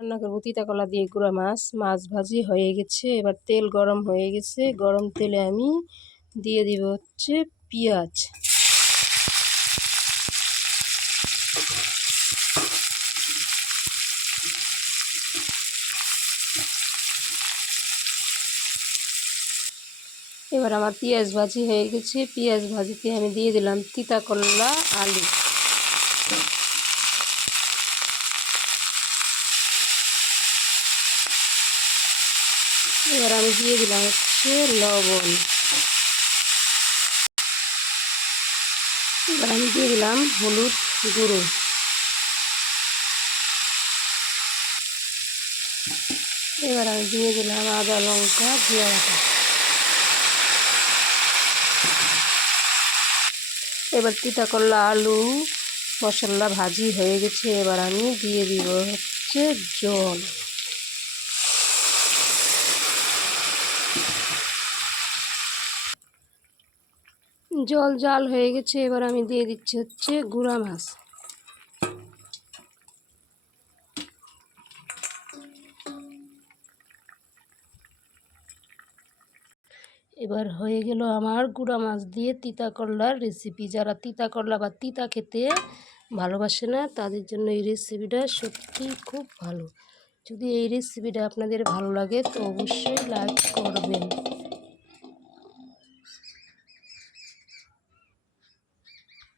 রান্না করবো তিতা কলা দিয়ে গুঁড়া মাছ। মাছ ভাজি হয়ে গেছে, এবার তেল গরম হয়ে গেছে। গরম তেলে আমি দিয়ে দিব হচ্ছে পেঁয়াজ। এবার আমার পেঁয়াজ ভাজি হয়ে গেছে। পেঁয়াজ ভাজিতে আমি দিয়ে দিলাম তিতা করলা, আলু। এবার আমি দিয়ে দিলাম হচ্ছে লবণ। এবার আমি দিয়ে দিলাম হলুদ গুঁড়ো। এবার আমি দিয়ে দিলাম আদা লঙ্কা জিরা বাটা। এবার তিতা করলা আলু মশলা ভাজি হয়ে গেছে। এবার আমি দিয়ে দিব হচ্ছে জল। জল জাল হয়ে গেছে। এবার আমি দিয়ে দিচ্ছি হচ্ছে গুঁড়া মাছ। এবার হয়ে গেল আমার গুঁড়া মাছ দিয়ে তিতা করলার রেসিপি। যারা তিতা করলা বা তিতা খেতে ভালোবাসে না তাদের জন্য এই রেসিপিটা সত্যি খুব ভালো। যদি এই রেসিপিটা আপনাদের ভালো লাগে তো অবশ্যই লাইক করবেন।